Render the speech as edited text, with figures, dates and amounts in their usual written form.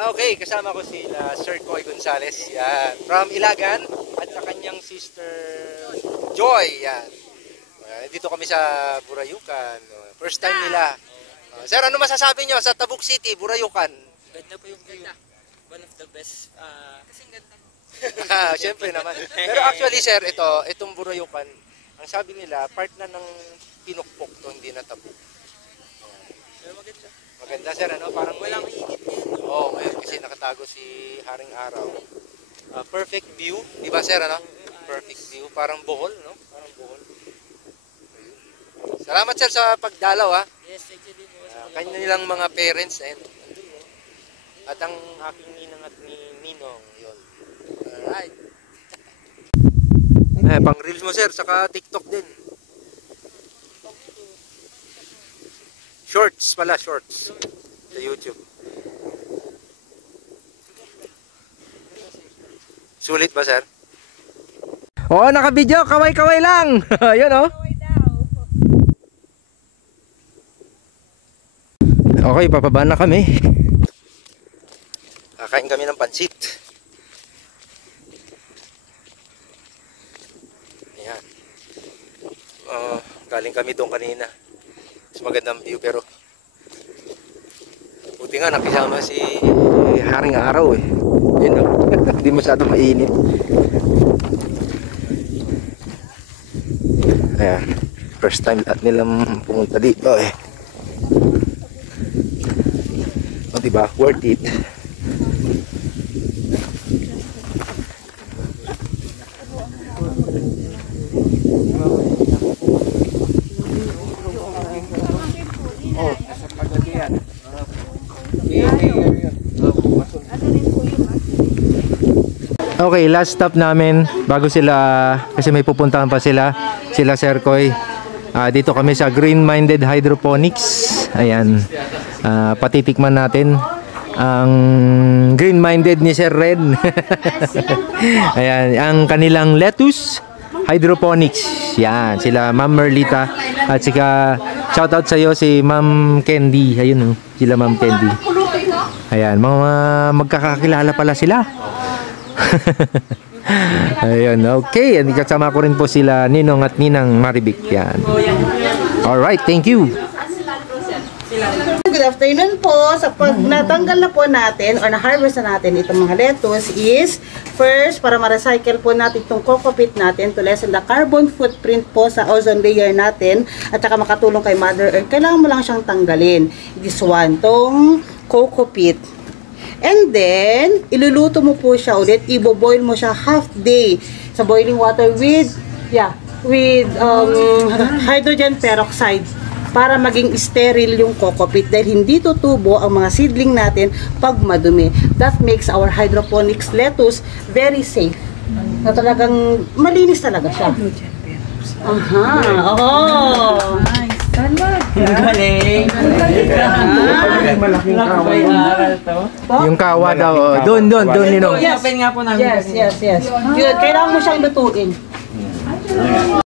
Okay, kasama ko sila Sir Koy Gonzales, yan, from Ilagan, at sa kanyang sister Joy, yan. Dito kami sa Burayukan, first time nila. Sir, ano masasabi nyo sa Tabuk City, Burayukan? Ganda po yung view. One of the best. Kasing ganda. Siyempre naman. Pero actually sir, itong Burayukan, ang sabi nila, part na ng Pinukpok to, hindi na Tabuk. Pero maganda. Maganda sir, ano? Parang walang init yan. Oo, ngayon kasi nakatago si Haring Araw. Perfect view, di ba sir, ano? Perfect view, parang Bohol, no? Parang Bohol. Salamat sir sa pagdalaw, ha? Yes, thank you din po. Kanya nilang mga parents, ayun. At ang aking ninang at ninong, yun. Alright. Pang reels mo sir, saka TikTok din. Shorts pala, shorts. Sa YouTube. Sulit ba sir? Oo, naka-video, kaway-kaway lang. Ayun oh. Okay, papaba na kami. Kakain kami ng pansit. Ayan. Galing kami doon kanina. Mas magandang view pero buti nga nakisama si Haring Araw eh. Yun no? Hindi masyado mainit. Ayan. First time at nilang pumunta dito eh. O diba? Worth it. Okay, last stop namin bago sila, kasi may pupuntahan pa sila Sir Koy. Dito kami sa Green Minded Hydroponics. Ayan, patitikman natin ang Green Minded ni Sir Red. Ayan, ang kanilang lettuce hydroponics. Yan, sila Ma'am Merlita at sika shoutout sa iyo si Ma'am Candy. Ayun oh, sila Ma'am Candy. Ayan, mga magkakakilala pala sila. Ayun, okay. Kasama ko rin po sila Ninong at Ninang Maribik. Yan. Alright, thank you. Good afternoon po. Sa pag natanggal na po natin or na-harvest na natin itong mga lettuce is first, para ma-recycle po natin itong coco peat natin to lessen the carbon footprint po sa ozone layer natin at saka makatulong kay Mother Earth. Kailangan mo lang siyang tanggalin. This one, tong coco peat. And then, iluluto mo po siya ulit. Ibo-boil mo siya half day sa boiling water with hydrogen peroxide para maging sterile yung coco peat dahil hindi tutubo ang mga seedling natin pag madumi. That makes our hydroponics lettuce very safe. Na talagang malinis talaga siya. Aha. Oh. Nice. Galing. Malaking kaway. Yung kawa daw. Doon Ninong. Yes. Open nga po namin. Yes. Kailangan mo siyang lutuin.